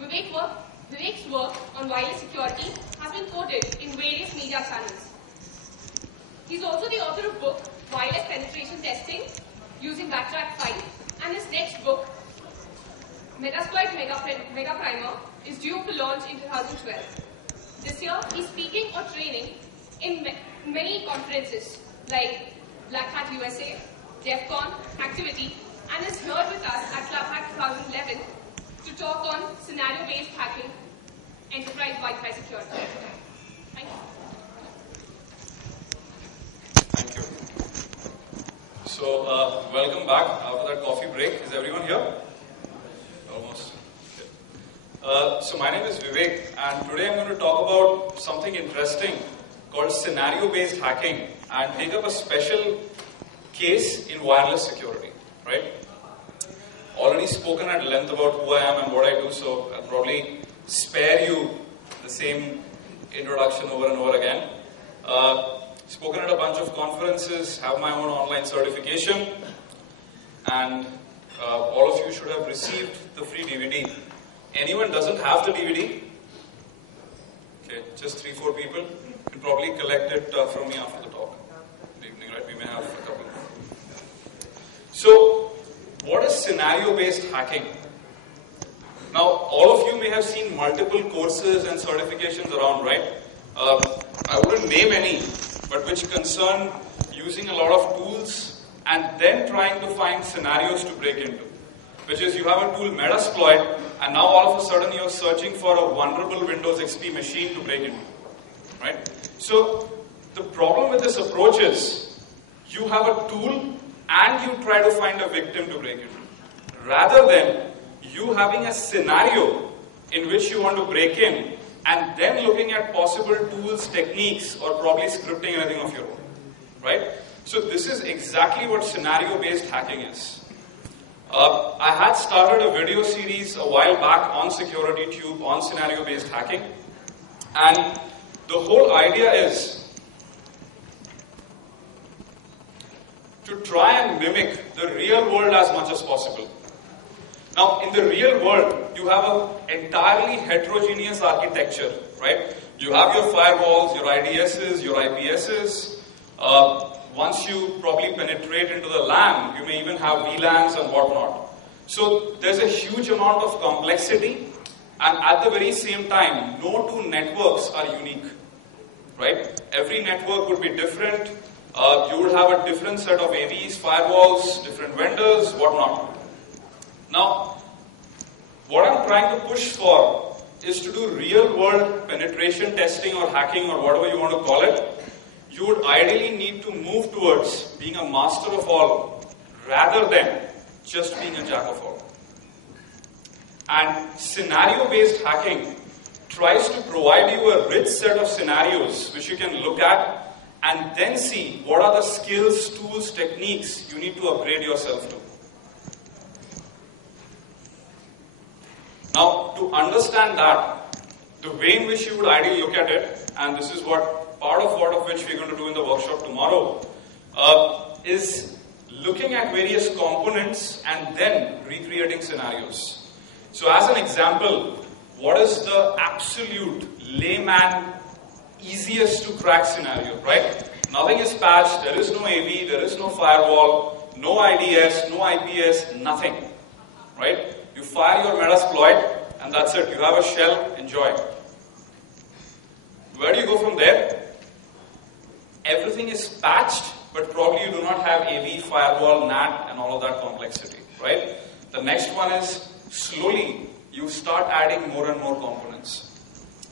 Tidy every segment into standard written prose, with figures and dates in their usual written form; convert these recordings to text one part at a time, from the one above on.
Vivek's work on wireless security has been quoted in various media channels. He's also the author of book Wireless Penetration Testing using Backtrack 5, and his next book, Metasploit Mega Primer, is due for launch in 2012. This year, he's speaking or training in many conferences like Black Hat USA, DEF CON, Activity, and is here with us at ClubHack 2011 to talk on scenario-based hacking, enterprise Wi-Fi security. Thank you. Thank you. So, welcome back after that coffee break. Is everyone here? Almost. Okay. So my name is Vivek, and today I'm going to talk about something interesting called scenario-based hacking and take up a special case in wireless security, right? Already spoken at length about who I am and what I do, so I'll probably spare you the same introduction over and over again. Spoken at a bunch of conferences, have my own online certification, and all of you should have received the free DVD. Anyone doesn't have the DVD? Okay, just 3-4 people. You can probably collect it from me after the talk. In the evening, right? We may have a couple. So, what is scenario-based hacking? Now, all of you may have seen multiple courses and certifications around, right? I wouldn't name any, but which concern using a lot of tools and then trying to find scenarios to break into. Which is, you have a tool Metasploit, and now all of a sudden you're searching for a vulnerable Windows XP machine to break into, right? So, the problem with this approach is, you have a tool and you try to find a victim to break into. Rather than you having a scenario in which you want to break in and then looking at possible tools, techniques, or probably scripting anything of your own, right? So this is exactly what scenario-based hacking is. I had started a video series a while back on SecurityTube on scenario-based hacking, and the whole idea is to try and mimic the real world as much as possible. Now, in the real world, you have an entirely heterogeneous architecture, right? You have your firewalls, your IDSs, your IPSs. Once you probably penetrate into the LAN, you may even have VLANs and whatnot. So, there's a huge amount of complexity, and at the very same time, no two networks are unique, right? Every network would be different. You would have a different set of AVs, firewalls, different vendors, whatnot. Now, what I'm trying to push for is to do real-world penetration testing or hacking or whatever you want to call it. You would ideally need to move towards being a master of all rather than just being a jack of all. And scenario-based hacking tries to provide you a rich set of scenarios which you can look at and then see what are the skills, tools, techniques you need to upgrade yourself to. Now, to understand that, the way in which you would ideally look at it, and this is what part of which we're going to do in the workshop tomorrow, is looking at various components and then recreating scenarios. So as an example, what is the absolute layman easiest to crack scenario, right? Nothing is patched, there is no AV, there is no firewall, no IDS, no IPS, nothing, right? You fire your Metasploit and that's it. You have a shell, enjoy. Where do you go from there? Everything is patched, but probably you do not have AV, firewall, NAT, and all of that complexity, right? The next one is slowly you start adding more and more components.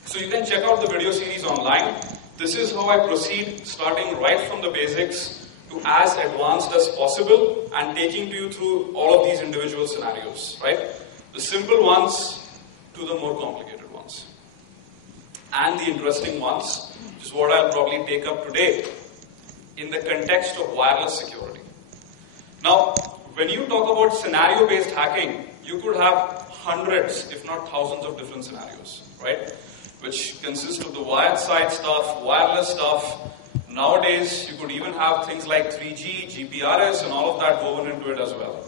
So you can check out the video series online. This is how I proceed, starting right from the basics to as advanced as possible and taking you through all of these individual scenarios, right? The simple ones to the more complicated ones. And the interesting ones, which is what I'll probably take up today in the context of wireless security. Now, when you talk about scenario-based hacking, you could have hundreds, if not thousands of different scenarios, right? Which consist of the wired side stuff, wireless stuff. Nowadays, you could even have things like 3G, GPRS, and all of that woven into it as well.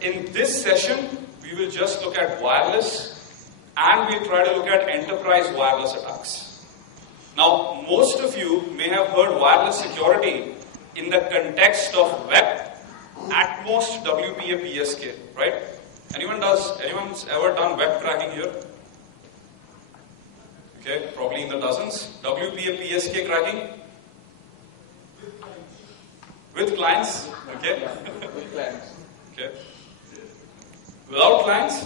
In this session, we will just look at wireless and we'll try to look at enterprise wireless attacks. Now, most of you may have heard wireless security in the context of web, at most WPA PSK, right? Anyone's ever done web cracking here? Okay, probably in the dozens. WPA PSK cracking? With clients? Okay. With clients. Okay. Without clients?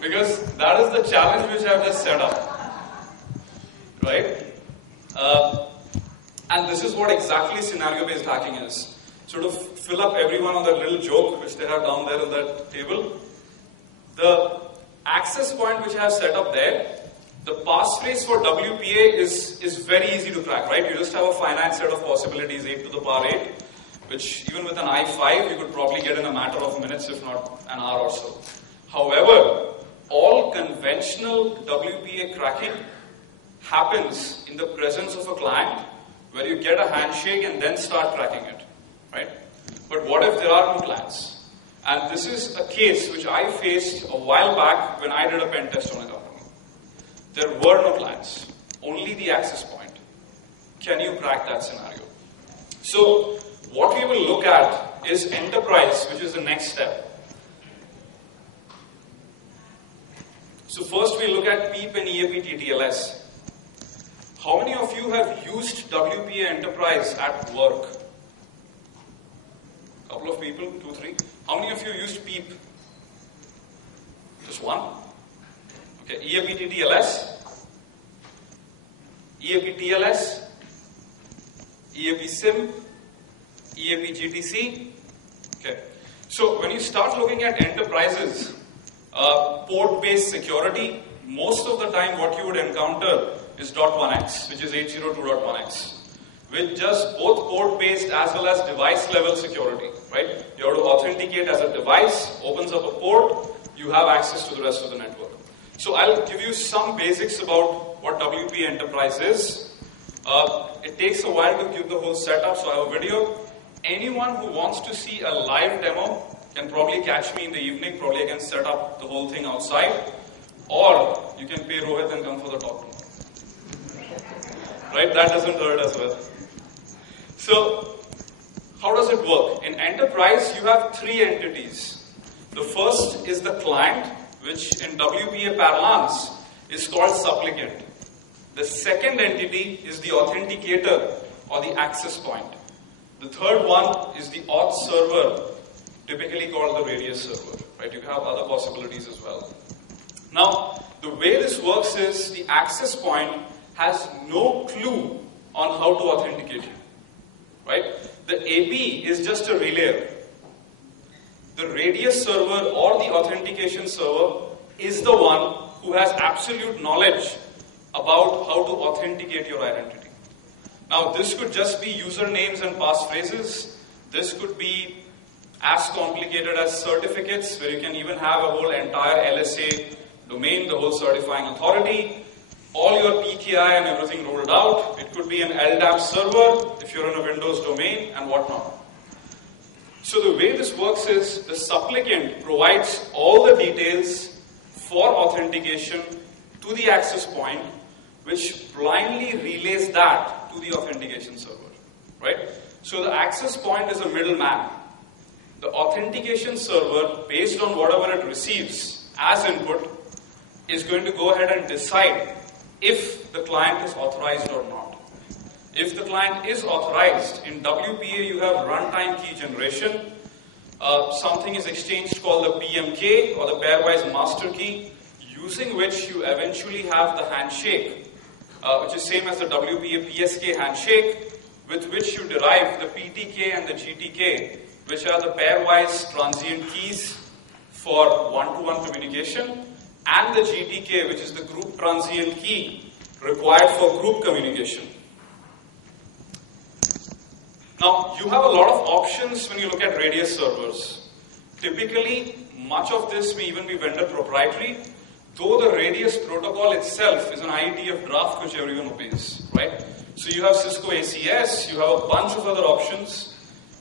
Because that is the challenge which I have just set up. Right? And this is what exactly scenario-based hacking is. So to fill up everyone on that little joke which they have down there on that table, the access point which I have set up there, the passphrase for WPA is very easy to crack, right? You just have a finite set of possibilities, 8 to the power 8, which even with an i5 you could probably get in a matter of minutes, if not an hour or so. However, all conventional WPA cracking happens in the presence of a client where you get a handshake and then start cracking it, right? But what if there are no clients? And this is a case which I faced a while back when I did a pen test on a company. There were no clients, only the access point. Can you crack that scenario? So what we will look at is enterprise, which is the next step. So first we look at Peep and EAPTLS. How many of you have used WPA Enterprise at work? Couple of people, 2, 3. How many of you used Peep? Just one? Okay, EAPTLS, EAPTLS, EAPSIM, EAPGTC. Okay, so when you start looking at enterprises, port-based security, most of the time what you would encounter is .1x, which is 802.1x, which does both port-based as well as device-level security, right? You have to authenticate as a device, opens up a port, you have access to the rest of the network. So I'll give you some basics about what WPA Enterprise is. It takes a while to give the whole setup, so I have a video. Anyone who wants to see a live demo can probably catch me in the evening. Probably I can set up the whole thing outside. Or you can pay Rohit and come for the talk tomorrow. Right? That doesn't hurt as well. So, how does it work? In enterprise, you have 3 entities. The first is the client, which in WPA parlance is called supplicant. The second entity is the authenticator or the access point. The third one is the auth server, typically called the radius server. Right? You have other possibilities as well. Now, the way this works is the access point has no clue on how to authenticate you. Right? The AP is just a relayer. The radius server or the authentication server is the one who has absolute knowledge about how to authenticate your identity. Now, this could just be usernames and passphrases. This could be as complicated as certificates, where you can even have a whole entire LSA domain, the whole certifying authority, all your PKI and everything rolled out. It could be an LDAP server if you're in a Windows domain and whatnot. So the way this works is the supplicant provides all the details for authentication to the access point, which blindly relays that to the authentication server. Right? So the access point is a middleman. The authentication server, based on whatever it receives as input, is going to go ahead and decide if the client is authorized or not. If the client is authorized, in WPA you have runtime key generation. Something is exchanged called the PMK or the pairwise master key, using which you eventually have the handshake, which is same as the WPA PSK handshake, with which you derive the PTK and the GTK, which are the pairwise transient keys for one-to-one communication, and the GTK, which is the group transient key required for group communication. Now, you have a lot of options when you look at radius servers. Typically, much of this may even be vendor proprietary, though the radius protocol itself is an IETF draft which everyone obeys, right? So you have Cisco ACS, you have a bunch of other options.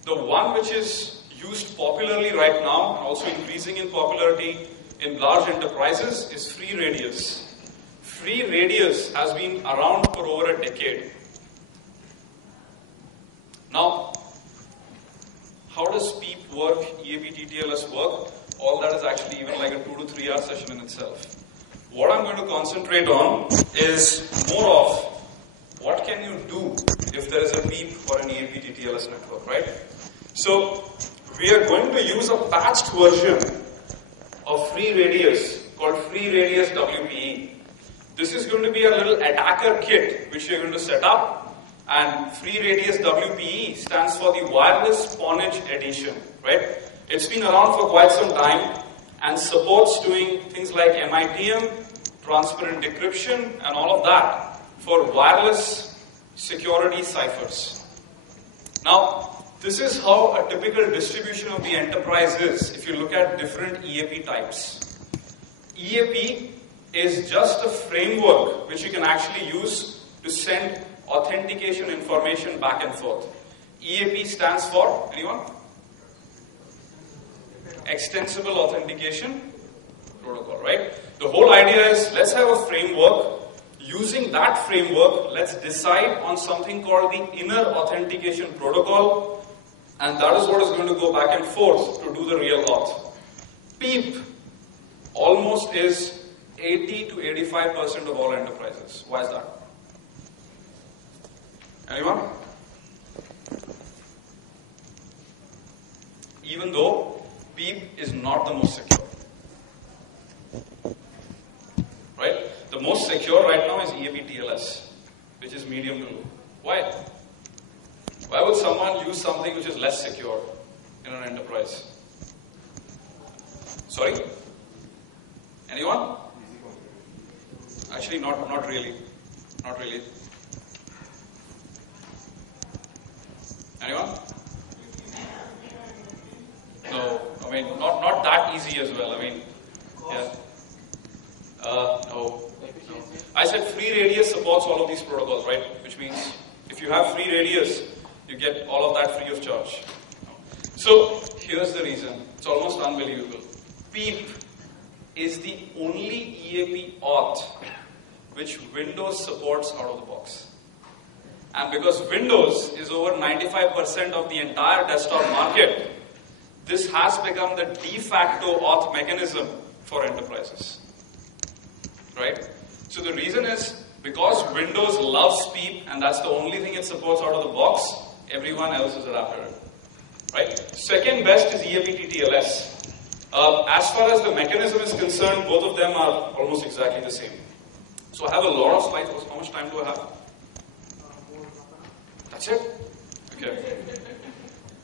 The one which is used popularly right now, and also increasing in popularity in large enterprises, is free radius. Free radius has been around for over a decade. Now, how does Peep work, EAPTLS work? All that is actually even like a 2 to 3 hour session in itself. What I'm going to concentrate on is more of what can you do if there is a Peep or an EAPTLS network, right? So, we are going to use a patched version of free radius called free radius WPE. This is going to be a little attacker kit which you're going to set up. And free radius WPE stands for the wireless pawnage edition, right? It's been around for quite some time and supports doing things like MITM, transparent decryption, and all of that for wireless security ciphers. Now, this is how a typical distribution of the enterprise is if you look at different EAP types. EAP is just a framework which you can actually use to send authentication information back and forth. EAP stands for, anyone? Extensible Authentication Protocol, right? The whole idea is, let's have a framework. Using that framework, let's decide on something called the inner authentication protocol, and that is what is going to go back and forth to do the real auth. Peep almost is 80 to 85% of all enterprises. Why is that? Anyone? Even though Peep is not the most secure. Right? The most secure right now is EAPTLS, which is medium to low. Why? Why would someone use something which is less secure in an enterprise? Sorry? Anyone? Actually, not really. Not really. Anyone? No, I mean, not that easy as well. I mean, yeah. No. I said free radius supports all of these protocols, right? Which means if you have free radius, you get all of that free of charge. So, here's the reason. It's almost unbelievable. Peep is the only EAP auth which Windows supports out of the box. And because Windows is over 95% of the entire desktop market, this has become the de facto auth mechanism for enterprises. Right? So the reason is, because Windows loves Peep and that's the only thing it supports out of the box, everyone else is adapted it. Right? Second best is EAPTLS. As far as the mechanism is concerned, both of them are almost exactly the same. So I have a lot of slides. How much time do I have? That's it? Okay.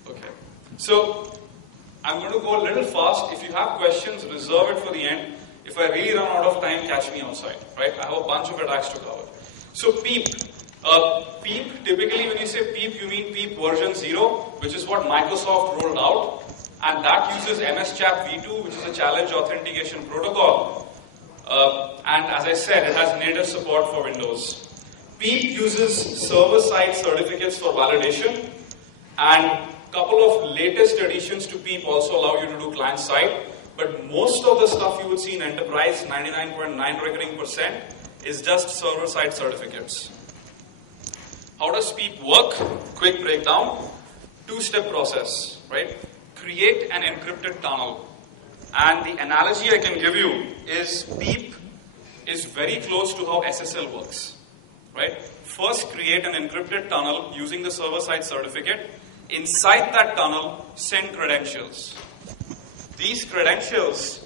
Okay. So, I'm going to go a little fast. If you have questions, reserve it for the end. If I really run out of time, catch me outside. Right? I have a bunch of attacks to cover. So, Peep. Peep, typically when you say Peep, you mean Peep version 0, which is what Microsoft rolled out. And that uses MS-CHAP v2, which is a challenge authentication protocol. And as I said, it has native support for Windows. Peep uses server-side certificates for validation, and a couple of latest additions to Peep also allow you to do client-side. But most of the stuff you would see in enterprise, 99.9% is just server-side certificates. How does Peep work? Quick breakdown. Two-step process, right? Create an encrypted tunnel. And the analogy I can give you is Peep is very close to how SSL works. Right? First, create an encrypted tunnel using the server-side certificate. Inside that tunnel, send credentials. These credentials,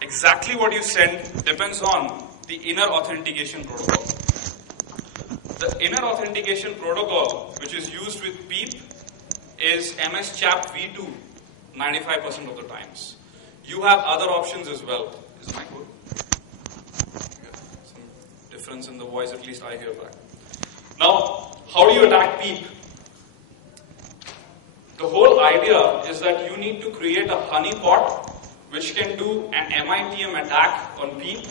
exactly what you send depends on the inner authentication protocol. The inner authentication protocol, which is used with Peep, is MS-CHAP v2 95% of the times. You have other options as well. Is my good? Difference in the voice, at least I hear back. Now, how do you attack Peep? The whole idea is that you need to create a honeypot which can do an MITM attack on Peep,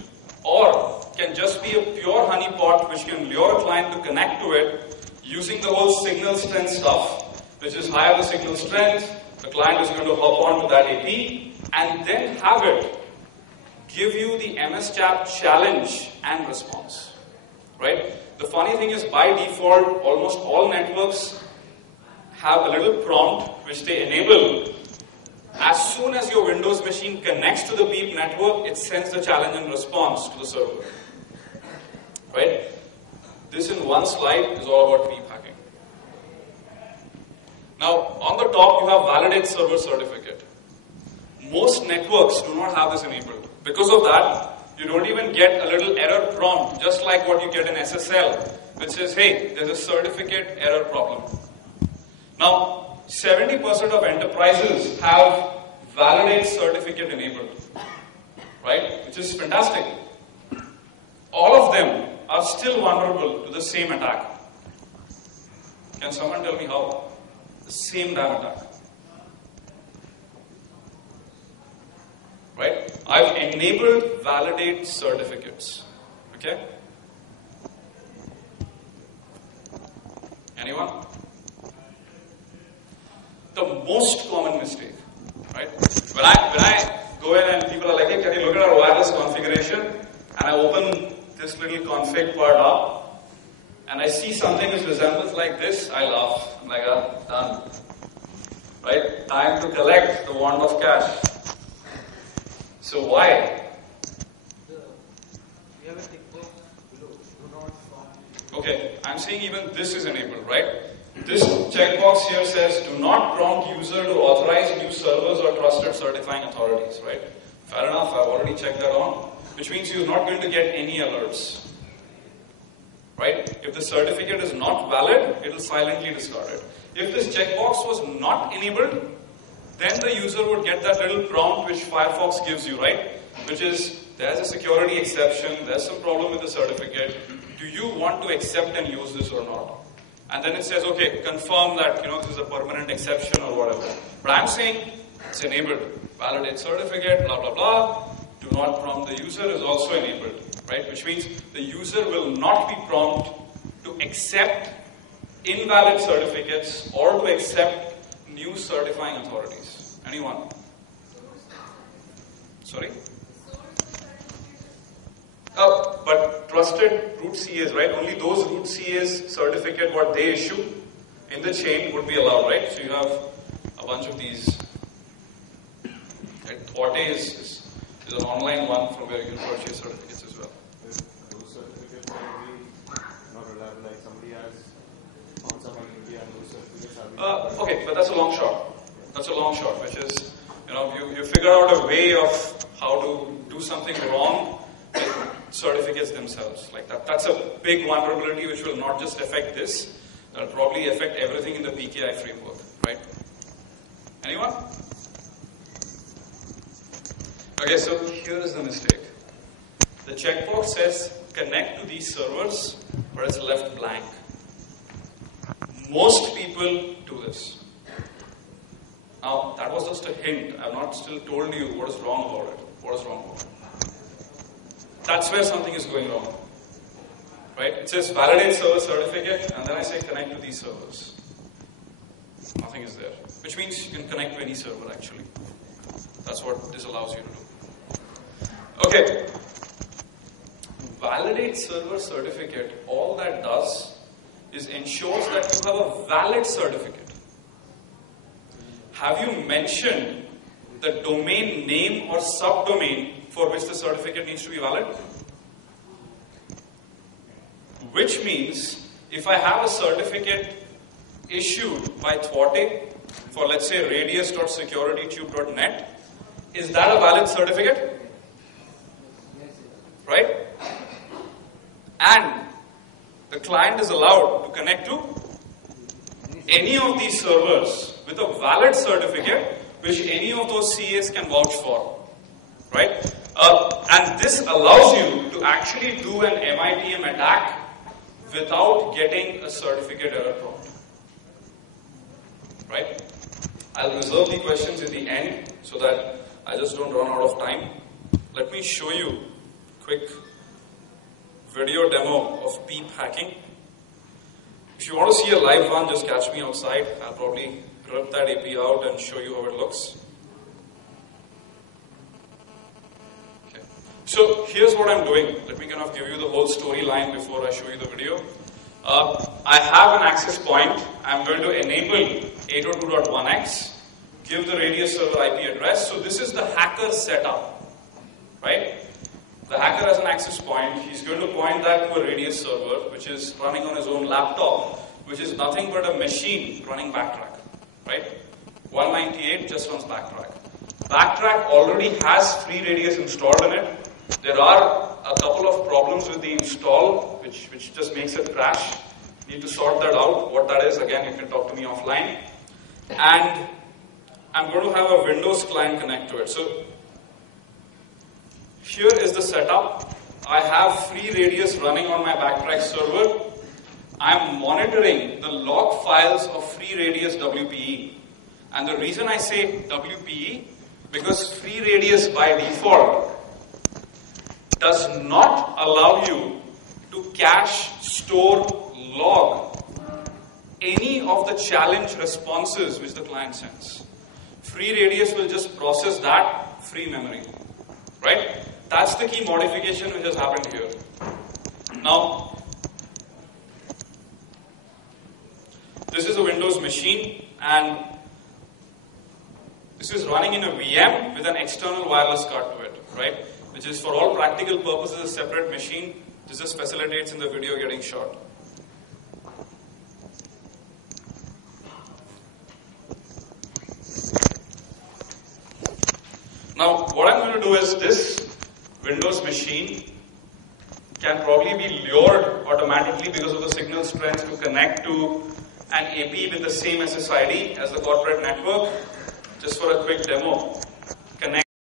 or can just be a pure honeypot which can lure a client to connect to it using the whole signal strength stuff, which is higher the signal strength, The client is going to hop on to that AP and then have it give you the MS Chat challenge and response. Right? The funny thing is, by default, almost all networks have a little prompt which they enable. As soon as your Windows machine connects to the Peep network, it sends the challenge and response to the server. Right? This in one slide is all about Peep hacking. Now, on the top you have validate server certificate. Most networks do not have this enabled. Because of that, you don't even get a little error prompt, just like what you get in SSL, which says, hey, there's a certificate error problem. Now, 70% of enterprises have validate certificate enabled, right? Which is fantastic. All of them are still vulnerable to the same attack. Can someone tell me how? The same damn attack. Right? I've enabled validate certificates. Okay? Anyone? The most common mistake, right? When I go in and people are like, hey, can you look at our wireless configuration? And I open this little config part up and I see something which resembles like this, I laugh. I'm like, done. Right? Time to collect the wand of cash. So why? Okay, I'm saying even this is enabled, right? This checkbox here says, do not prompt user to authorize new servers or trusted certifying authorities, right? Fair enough, I've already checked that on, which means you're not going to get any alerts, right? If the certificate is not valid, it will silently discard it. If this checkbox was not enabled, then the user would get that little prompt which Firefox gives you, right? Which is, there's a security exception, there's some problem with the certificate, do you want to accept and use this or not? And then it says, okay, confirm that, this is a permanent exception or whatever. But I'm saying, it's enabled. Validate certificate, blah, blah, blah. Do not prompt the user is also enabled, right? Which means the user will not be prompted to accept invalid certificates or to accept new certifying authorities. Anyone? Sorry? Oh, but trusted root CAs, right? Only those root CAs certificate what they issue in the chain would be allowed, right? So you have a bunch of these. Right? Thwate is an online one from where you can purchase certificates as well. Those certificates might be not reliable, like somebody has found someone in India and those certificates have been okay, but that's a long shot. That's a long shot, which is, you figure out a way of how to do something wrong with certificates themselves. Like that's a big vulnerability which will not just affect this, it'll probably affect everything in the PKI framework, right? Anyone? Okay, so here is the mistake. The checkbox says connect to these servers, but it's left blank. Most people do this. Now, that was just a hint. I've not still told you what is wrong about it. What is wrong about it? That's where something is going wrong. Right? It says validate server certificate, and then I say connect to these servers. Nothing is there. Which means you can connect to any server actually. That's what this allows you to do. Okay. Validate server certificate, all that does is ensures that you have a valid certificate. Have you mentioned the domain name or subdomain for which the certificate needs to be valid? Which means, if I have a certificate issued by Thwate for, let's say, radius.securitytube.net, is that a valid certificate? Right? And the client is allowed to connect to any of these servers with a valid certificate which any of those CAs can vouch for. Right? And this allows you to actually do an MITM attack without getting a certificate error prompt. Right? I'll reserve the questions in the end so that I just don't run out of time. Let me show you a quick video demo of Peep hacking. If you want to see a live one, just catch me outside. I'll probably rip that AP out and show you how it looks. Okay. So here's what I'm doing. Let me kind of give you the whole storyline before I show you the video. I have an access point. I'm going to enable 802.1x, give the radius server IP address. So this is the hacker setup, right? The hacker has an access point. He's going to point that to a radius server, which is running on his own laptop, which is nothing but a machine running backtrack, right? 198 just runs backtrack. Backtrack already has free radius installed in it. There are a couple of problems with the install, which just makes it crash. Need to sort that out. What that is, again, you can talk to me offline. And I'm going to have a Windows client connect to it. So here is the setup. I have free radius running on my backtrack server. I'm monitoring the log files of free radius WPE. And the reason I say WPE, because free radius by default does not allow you to cache, store, log any of the challenge responses which the client sends. Free radius will just process that free memory, right? That's the key modification which has happened here. Now, this is a Windows machine, and this is running in a VM with an external wireless card to it, right? Which is for all practical purposes a separate machine. This just facilitates in the video getting shot. Now, what I'm going to do is this Windows machine can probably be lured automatically because of the signal strength to connect to an AP with the same SSID as the corporate network. Just for a quick demo.